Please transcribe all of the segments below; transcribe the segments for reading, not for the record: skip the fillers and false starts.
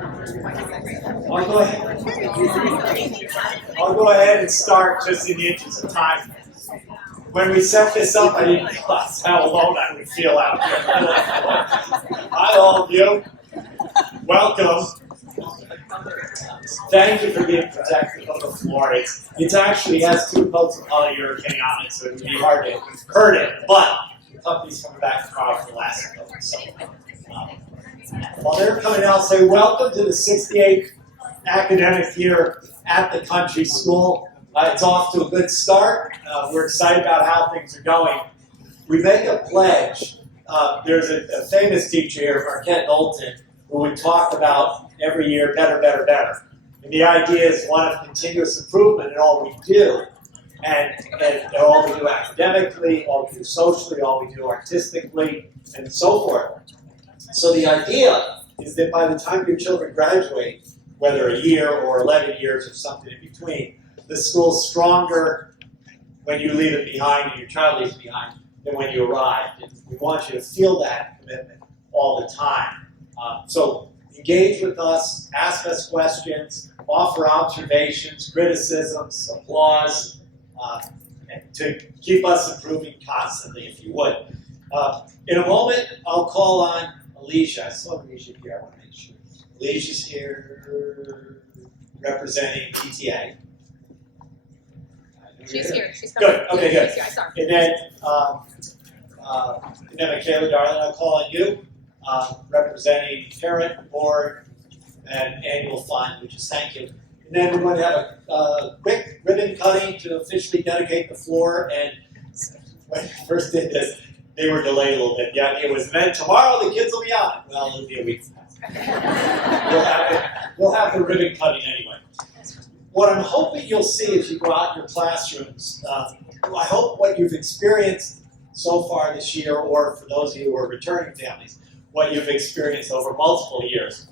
I'll go ahead. I'll go ahead and start just in the interest of time. When we set this up, I didn't realize how alone I would feel out here. Hi, all of you. Welcome. Thank you for being protective of the floor. It actually has 2 coats of polyurethane on it, so it would be hard to hurt it. But the company's coming back tomorrow for the last coat. So while they're coming out, I'll say welcome to the 68th academic year at the country school. It's off to a good start. We're excited about how things are going. We make a pledge. There's a famous teacher here, Marquette Knowlton, who would talk about every year better, better, better. And the idea is one of continuous improvement in all we do. And all we do academically, all we do socially, all we do artistically, and so forth. So the idea is that by the time your children graduate, whether a year or 11 years or something in between, the school's stronger when you leave it behind and your child leaves it behind than when you arrived. And we want you to feel that commitment all the time. So engage with us, ask us questions, offer observations, criticisms, applause, to keep us improving constantly, if you would. In a moment, I'll call on Alicia. I saw Alicia here. I want to make sure. Alicia's here representing PTA. She's here. She's coming. Good. Okay, good. She's here. I saw her. And then Michaela Darling, I'll call on you, representing parent, board, and annual fund, which is thank you. And then we're going to have a quick ribbon cutting to officially dedicate the floor. And when we first did this, they were delayed a little bit. The idea was, then tomorrow the kids will be on it. Well, it'll be a week from now. We'll have the ribbon cutting anyway. What I'm hoping you'll see as you go out in your classrooms, I hope what you've experienced so far this year, or for those of you who are returning families, what you've experienced over multiple years,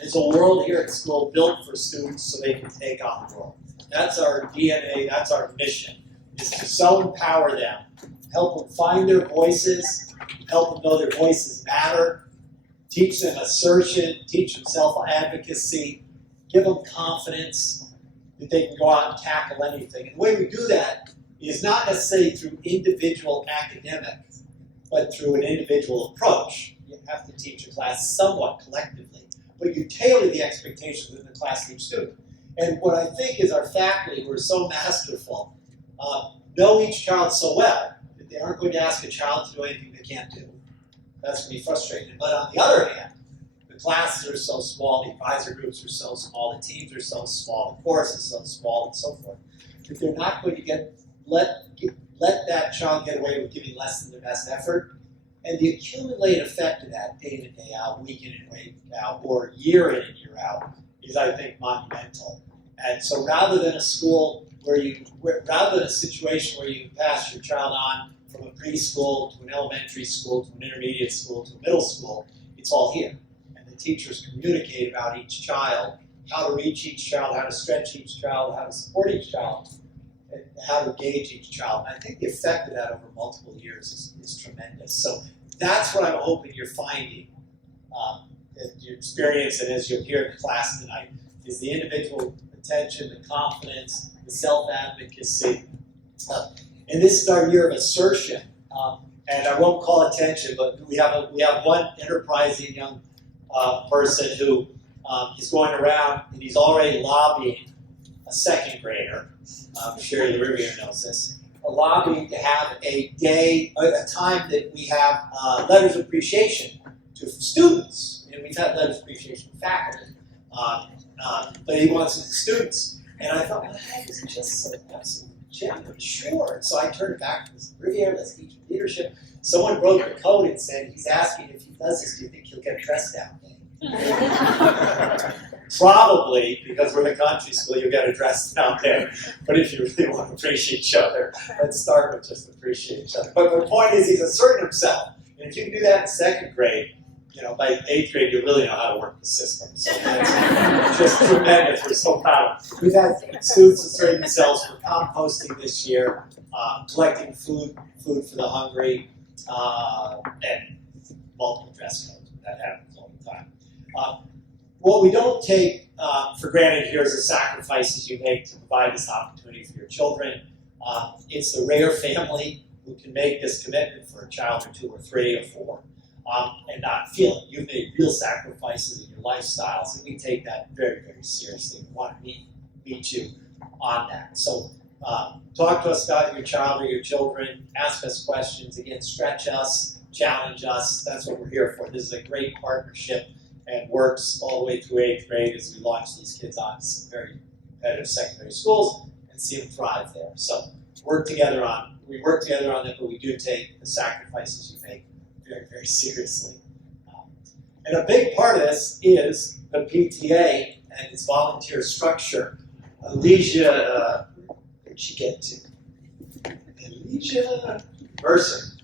is a world here at school built for students so they can take on the world. That's our DNA, that's our mission, is to so empower them, help them find their voices, help them know their voices matter, teach them assertion, teach them self-advocacy, give them confidence, that they can go out and tackle anything. And the way we do that is not necessarily through individual academics, but through an individual approach. You have to teach a class somewhat collectively, but you tailor the expectations of the class to each student. And what I think is our faculty, who are so masterful, know each child so well that they aren't going to ask a child to do anything they can't do. That's going to be frustrating. But on the other hand, the classes are so small, the advisor groups are so small, the teams are so small, the course is so small, and so forth, that they're not going to let that child get away with giving less than their best effort. And the accumulated effect of that day in and day out, week in and week out, or year in and year out, is, I think, monumental. And so rather than a school rather than a situation where you pass your child on from a preschool to an elementary school to an intermediate school to a middle school, it's all here. The teachers communicate about each child, how to reach each child, how to stretch each child, how to support each child, and how to engage each child. And I think the effect of that over multiple years is tremendous. So that's what I'm hoping you're finding, that you experience, and as you'll hear in class tonight, is the individual attention, the confidence, the self-advocacy. And this is our year of assertion. And I won't call attention, but we have one enterprising young person who is going around and he's already lobbying a second grader, Sherry Riviere knows this, lobbying to have a time that we have letters of appreciation to students. And we've had letters of appreciation to faculty, but he wants it to students. And I thought, well, that is just so absolutely genuine, sure. So I turned it back to Mr. Riviere, let's teach leadership. Someone broke the code and said, he's asking if he does this, do you think he'll get dressed down? Probably, because we're the country school, you'll get a dress down there. But if you really want to appreciate each other, let's start with just appreciate each other. But the point is, he's asserting himself. And if you can do that in second grade, by 8th grade, you really know how to work the system. So that's just tremendous. We're so proud. We've had students asserting themselves for composting this year, collecting food for the hungry, and multiple dress codes. That happens all the time. what we don't take for granted here is the sacrifices you make to provide this opportunity for your children. It's the rare family who can make this commitment for a child or 2 or 3 or 4 and not feel it. You've made real sacrifices in your lifestyles, and we take that very, very seriously. We want to meet you on that. So talk to us about your child or your children, ask us questions, again, stretch us, challenge us. That's what we're here for. This is a great partnership and works all the way through 8th grade as we launch these kids on some very competitive secondary schools and see them thrive there. So we work together on it, but we do take the sacrifices you make very, very seriously. And a big part of this is the PTA and its volunteer structure. Alicia, where'd she get to? Alicia Mercer.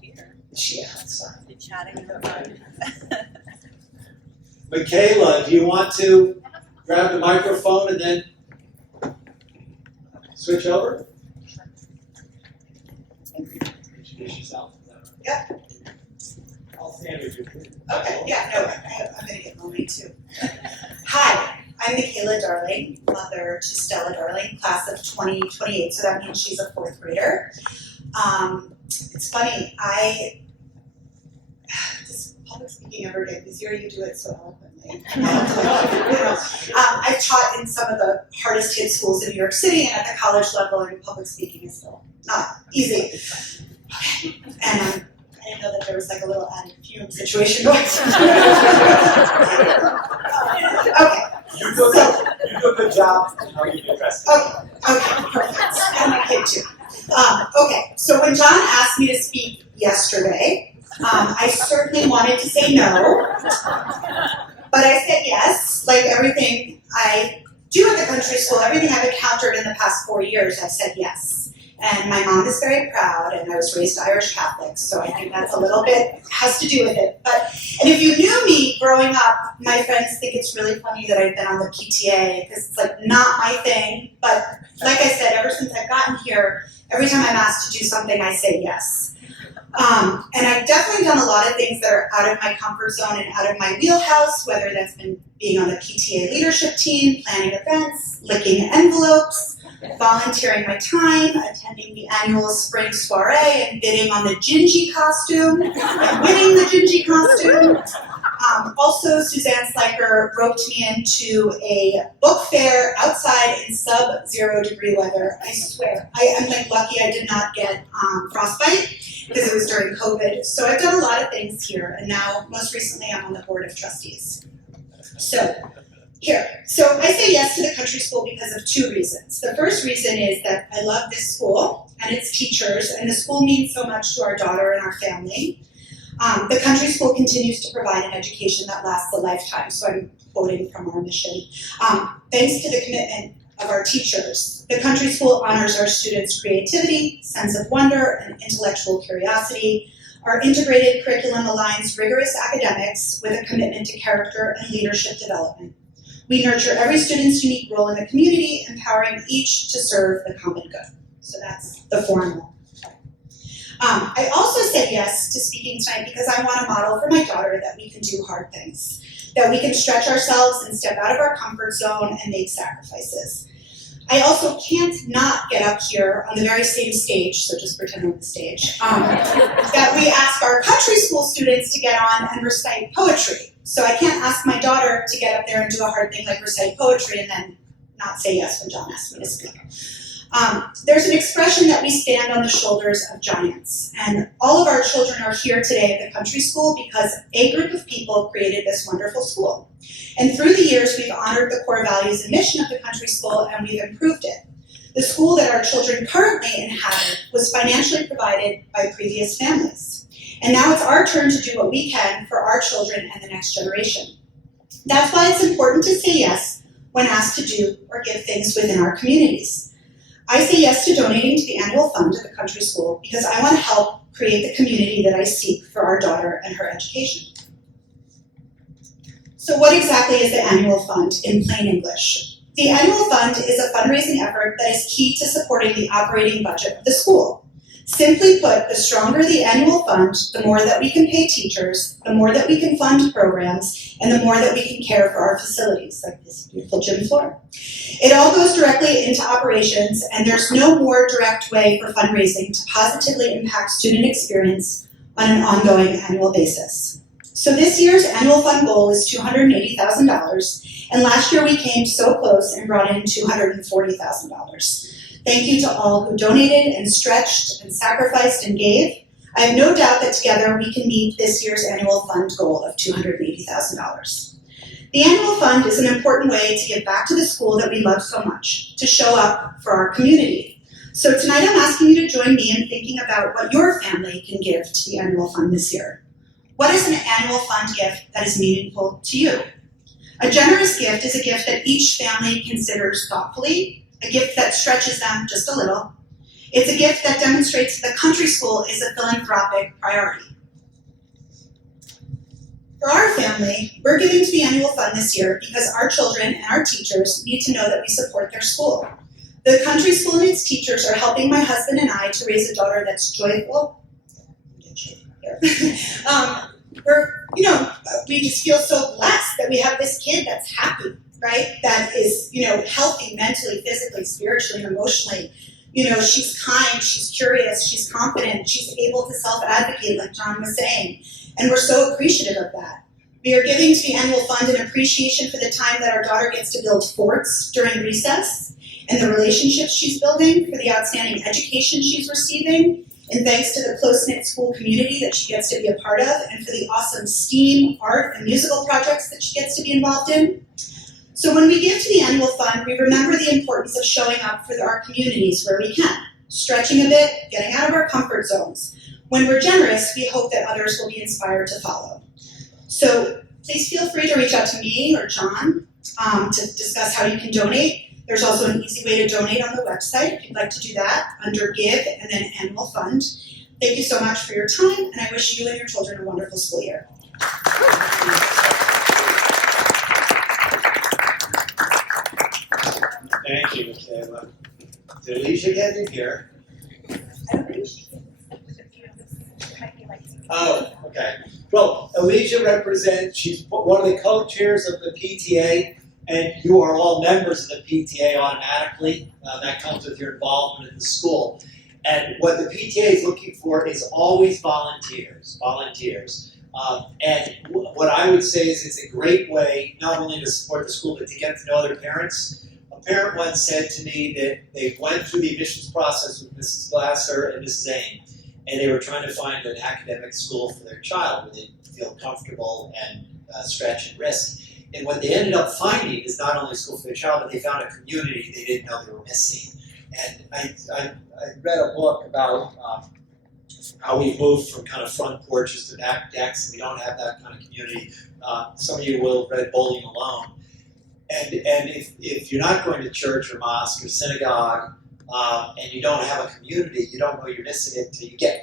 Here. She outside. Been chatting in the phone. Michaela, do you want to grab the microphone and then switch over? Introduce yourself. Yep. I'll stand with you. Okay, yeah, no, I'm gonna get lonely too. Hi, I'm Michaela Darling, mother to Stella Darling, class of 2028, so that means she's a 4th grader. It's funny, does public speaking ever get easier? You do it so eloquently. I've taught in some of the hardest hit schools in New York City, and at the college level, and public speaking is still not easy. Okay, and I didn't know that there was like a little added fume situation going on. Okay. You do a good job. How you address it? Okay, perfect. And my kid too. Okay, so when John asked me to speak yesterday, I certainly wanted to say no, but I said yes. Like everything I do at the country school, everything I've encountered in the past 4 years, I've said yes. And my mom is very proud, and I was raised Irish Catholic, so I think that's a little bit, has to do with it. And if you knew me growing up, my friends think it's really funny that I've been on the PTA, because it's like not my thing. But like I said, ever since I've gotten here, every time I'm asked to do something, I say yes. And I've definitely done a lot of things that are out of my comfort zone and out of my wheelhouse, whether that's been being on the PTA leadership team, planning events, licking envelopes, volunteering my time, attending the annual spring soiree and bidding on the Gingy costume, and winning the Gingy costume. Also, Suzanne Sliker roped me into a book fair outside in sub-0 degree weather. I swear, I'm like lucky I did not get frostbite because it was during COVID. So I've done a lot of things here, and now most recently I'm on the board of trustees. So I say yes to the country school because of 2 reasons. The first reason is that I love this school and its teachers, and the school means so much to our daughter and our family. The country school continues to provide an education that lasts a lifetime, so I'm quoting from our mission. Thanks to the commitment of our teachers, the country school honors our students' creativity, sense of wonder, and intellectual curiosity. Our integrated curriculum aligns rigorous academics with a commitment to character and leadership development. We nurture every student's unique role in the community, empowering each to serve the common good. So that's the formal. I also said yes to speaking tonight because I want to model for my daughter that we can do hard things, that we can stretch ourselves and step out of our comfort zone and make sacrifices. I also can't not get up here on the very same stage, so just pretend I'm on the stage, that we ask our country school students to get on and recite poetry. So I can't ask my daughter to get up there and do a hard thing like recite poetry and then not say yes when John asks me to speak. There's an expression that we stand on the shoulders of giants, and all of our children are here today at the country school because a group of people created this wonderful school. And through the years, we've honored the core values and mission of the country school, and we've improved it. The school that our children currently inhabit was financially provided by previous families. And now it's our turn to do what we can for our children and the next generation. That's why it's important to say yes when asked to do or give things within our communities. I say yes to donating to the annual fund at the country school because I want to help create the community that I seek for our daughter and her education. So what exactly is the annual fund in plain English? The annual fund is a fundraising effort that is key to supporting the operating budget of the school. Simply put, the stronger the annual fund, the more that we can pay teachers, the more that we can fund programs, and the more that we can care for our facilities, like this beautiful gym floor. It all goes directly into operations, and there's no more direct way for fundraising to positively impact student experience on an ongoing annual basis. So this year's annual fund goal is $280,000, and last year we came so close and brought in $240,000. Thank you to all who donated and stretched and sacrificed and gave. I have no doubt that together we can meet this year's annual fund goal of $280,000. The annual fund is an important way to give back to the school that we love so much, to show up for our community. So tonight I'm asking you to join me in thinking about what your family can give to the annual fund this year. What is an annual fund gift that is meaningful to you? A generous gift is a gift that each family considers thoughtfully, a gift that stretches them just a little. It's a gift that demonstrates that the country school is a philanthropic priority. For our family, we're giving to the annual fund this year because our children and our teachers need to know that we support their school. The country school and its teachers are helping my husband and I to raise a daughter that's joyful. We just feel so blessed that we have this kid that's happy, right? That is, healthy mentally, physically, spiritually, emotionally. She's kind, she's curious, she's confident, she's able to self-advocate, like John was saying. And we're so appreciative of that. We are giving to the annual fund an appreciation for the time that our daughter gets to build forts during recess, and the relationships she's building, for the outstanding education she's receiving, and thanks to the close-knit school community that she gets to be a part of, and for the awesome STEAM, art, and musical projects that she gets to be involved in. So when we give to the annual fund, we remember the importance of showing up for our communities where we can, stretching a bit, getting out of our comfort zones. When we're generous, we hope that others will be inspired to follow. So please feel free to reach out to me or John to discuss how you can donate. There's also an easy way to donate on the website if you'd like to do that, under Give and then Annual Fund. Thank you so much for your time, and I wish you and your children a wonderful school year. Thank you, Michaela. Did Alicia get in here? Oh, okay. Well, Alicia represents, she's one of the co-chairs of the PTA, and you are all members of the PTA automatically. That comes with your involvement in the school. And what the PTA is looking for is always volunteers. And what I would say is it's a great way not only to support the school, but to get to know other parents. A parent once said to me that they went through the admissions process with Mrs. Glasser and Mrs. Zane, and they were trying to find an academic school for their child where they'd feel comfortable and stretch and risk. And what they ended up finding is not only a school for their child, but they found a community they didn't know they were missing. And I read a book about how we've moved from kind of front porches to back decks, and we don't have that kind of community. Some of you will have read Bowling Alone. And if you're not going to church or mosque or synagogue, and you don't have a community, you don't know you're missing it until you get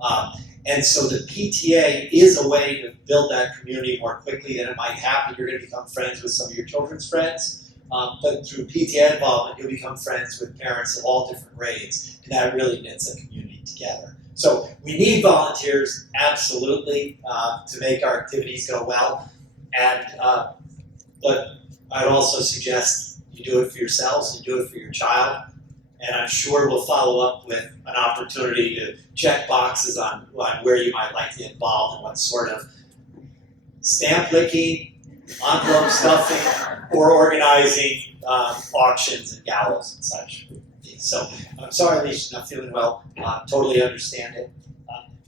one. And so the PTA is a way to build that community more quickly than it might happen. You're going to become friends with some of your children's friends, but through PTA involvement, you'll become friends with parents of all different grades, and that really knits a community together. So we need volunteers, absolutely, to make our activities go well. And but I'd also suggest you do it for yourselves, you do it for your child. And I'm sure we'll follow up with an opportunity to check boxes on where you might like to get involved and what sort of stamp licking, envelope stuffing, or organizing auctions and galas and such. So I'm sorry, Alicia's not feeling well. Totally understand it.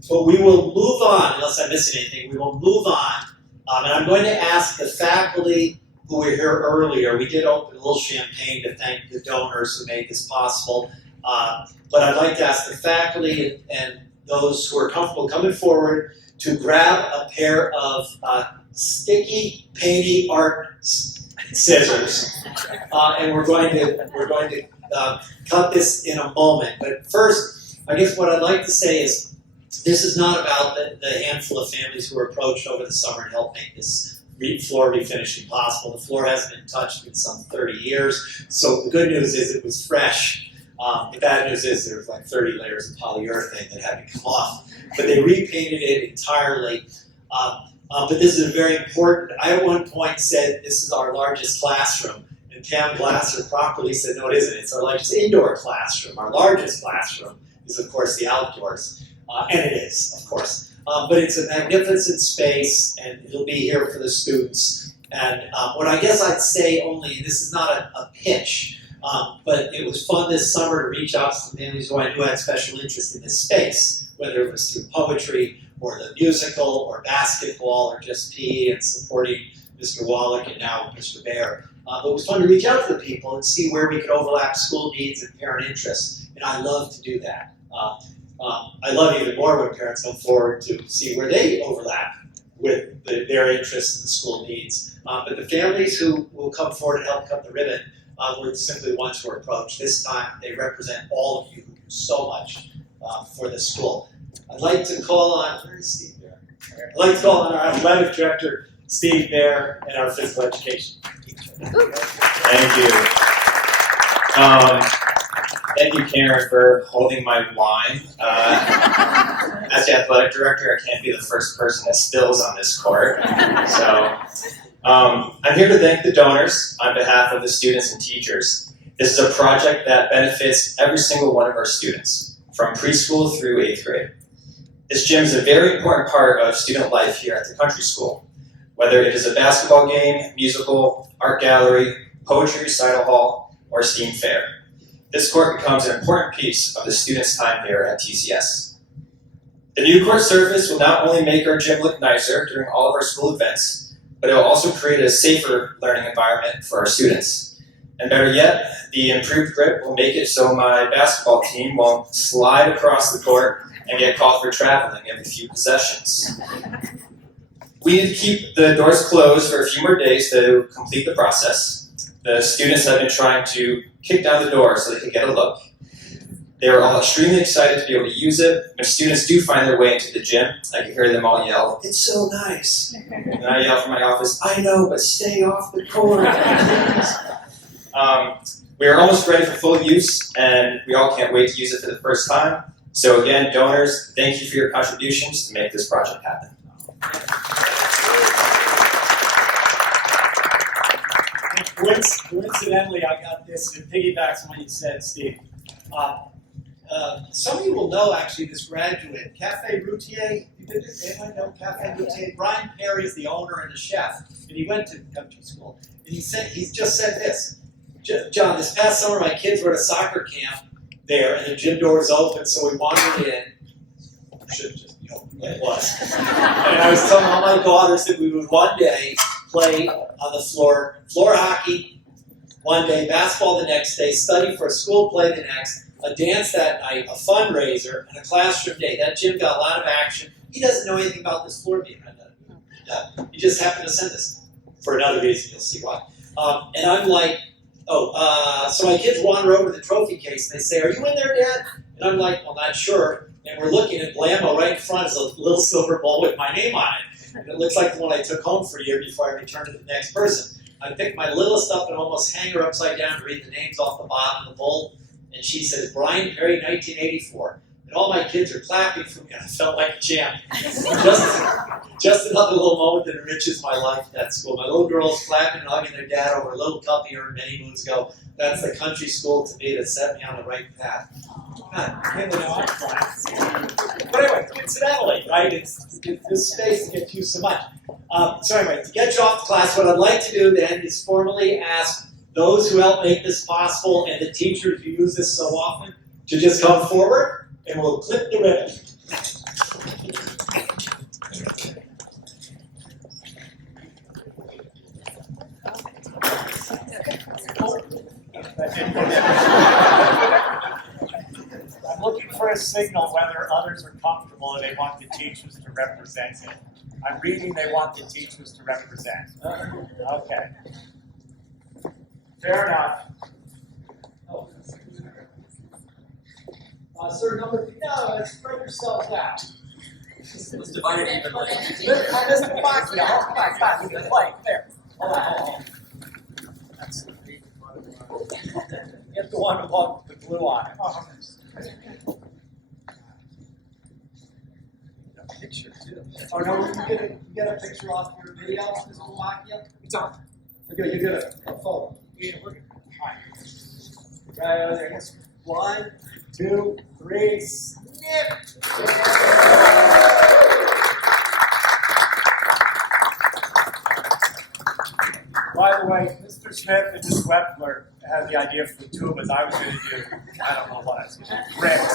But we will move on, unless I'm missing anything, we will move on. And I'm going to ask the faculty who were here earlier. We did open a little champagne to thank the donors who made this possible. But I'd like to ask the faculty and those who are comfortable coming forward to grab a pair of sticky, painty art scissors. And we're going to cut this in a moment. But first, I guess what I'd like to say is this is not about the handful of families who were approached over the summer to help make this floor refinishing possible. The floor hasn't been touched in some 30 years. So the good news is it was fresh. The bad news is there's like 30 layers of polyurethane that had to come off, but they repainted it entirely. But this is a very important. I at one point said this is our largest classroom, and Pam Glasser properly said, no, it isn't. It's our largest indoor classroom. Our largest classroom is, of course, the outdoors, and it is, of course. But it's a magnificent space, and it'll be here for the students. And what I guess I'd say only, this is not a pitch, but it was fun this summer to reach out to some families who I knew had special interest in this space, whether it was through poetry, or the musical, or basketball, or just PE and supporting Mr. Wallach and now Mr. Baer. But it was fun to reach out to the people and see where we could overlap school needs and parent interests, and I love to do that. I love even more when parents come forward to see where they overlap with their interests and the school needs. But the families who will come forward and help cut the ribbon were simply the ones who were approached. This time they represent all of you who do so much for the school. I'd like to call on, where is Steve Baer? I'd like to call on our athletic director, Steve Baer, and our physical education. Thank you. Thank you, Karen, for holding my wine. As the athletic director, I can't be the first person that spills on this court. So I'm here to thank the donors on behalf of the students and teachers. This is a project that benefits every single one of our students, from preschool through 8th grade. This gym is a very important part of student life here at the country school, whether it is a basketball game, musical, art gallery, poetry recital hall, or STEAM fair. This court becomes an important piece of the students' time here at TCS. The new court surface will not only make our gym look nicer during all of our school events, but it will also create a safer learning environment for our students. And better yet, the improved grip will make it so my basketball team won't slide across the court and get called for traveling every few possessions. We need to keep the doors closed for a few more days to complete the process. The students have been trying to kick down the door so they could get a look. They are all extremely excited to be able to use it. When students do find their way into the gym, I can hear them all yell, "It's so nice." And I yell from my office, "I know, but stay off the court." We are almost ready for full use, and we all can't wait to use it for the first time. So again, donors, thank you for your contributions to make this project happen. Coincidentally, I got this, and it piggybacks on what you said, Steve. Some of you will know, actually, this graduate, Cafe Routier. Anyone know Cafe Routier? Brian Perry is the owner and the chef, and he went to country school. And he just said this, "John, this past summer my kids were at a soccer camp there, and the gym door was open, so we wandered in." Should just, it was. And I was telling all my daughters that we would one day play on the floor hockey one day, basketball the next day, study for a school play the next, a dance that night, a fundraiser, and a classroom day. That gym got a lot of action. He doesn't know anything about this floor being done. He just happened to send this for another reason. You'll see why. And I'm like, so my kids wander over to the trophy case and they say, "Are you in there, Dad?" And I'm like, "Well, not sure." And we're looking at Blammo right in front is a little silver bowl with my name on it. And it looks like the one I took home for a year before I returned to the next person. I picked my littlest up and almost hang her upside down to read the names off the bottom of the bowl. And she says, "Brian Perry, 1984. And all my kids are clapping for me. I felt like a champ. Just another little moment that enriches my life at that school. My little girls clapping and hugging their dad over a little cup he earned many moons ago. That's the country school to me that set me on the right path." God, I can't know I'm crying. But anyway, coincidentally, right? This space gets used so much. So anyway, to get you off the class, what I'd like to do then is formally ask those who help make this possible and the teachers who use this so often to just come forward and we'll clip the ribbon. I'm looking for a signal whether others are comfortable and they want the teachers to represent it. I'm reading they want the teachers to represent. Okay. Fair enough. Sir, number 3, no, spread yourself out. Let's divide it evenly. Mr. Fox, yeah, come on, you can play. There. Hold on. That's get the one with the blue on it. off your video, Mr. Wamakia? It's on. You're good. A photo. Yeah, we're good. Right over there. Yes. 1, 2, 3, snip. By the way, Mr. Smith and Ms. Wepler had the idea for the two of us. I was going to do, I don't know what I was going to do, bricks.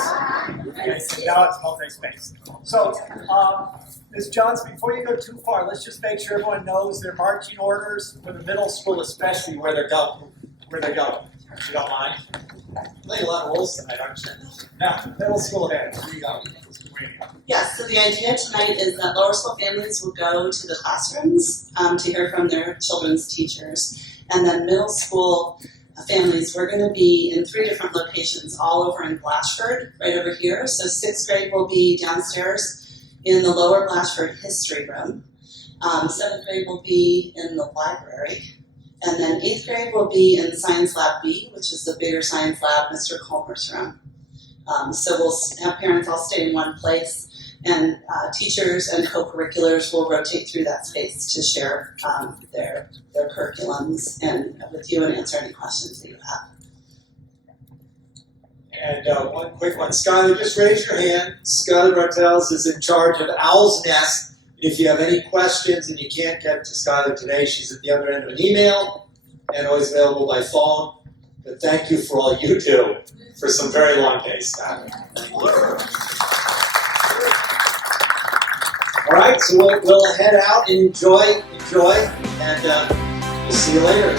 Okay, so now it's multi-space. So, Ms. Johnson, before you go too far, let's just make sure everyone knows their marching orders for the middle school, especially where they're going. If you don't mind. Playing a lot of roles tonight, aren't you? Now, middle school head, here you go. Yes, so the idea tonight is that lower school families will go to the classrooms to hear from their children's teachers. And then middle school families, we're going to be in 3 different locations all over in Blatchford, right over here. So 6th grade will be downstairs in the lower Blatchford history room. 7th grade will be in the library. And then 8th grade will be in Science Lab B, which is the bigger science lab, Mr. Colmer's room. So we'll have parents all stay in one place, and teachers and co-curriculars will rotate through that space to share their curriculums and with you and answer any questions that you have. And one quick one. Skylar, just raise your hand. Skylar Bartels is in charge of Owl's Nest. If you have any questions and you can't get to Skylar today, she's at the other end of an email and always available by phone. But thank you for all you do for some very long days, Skylar. Thank you. All right, so we'll head out and enjoy, and we'll see you later.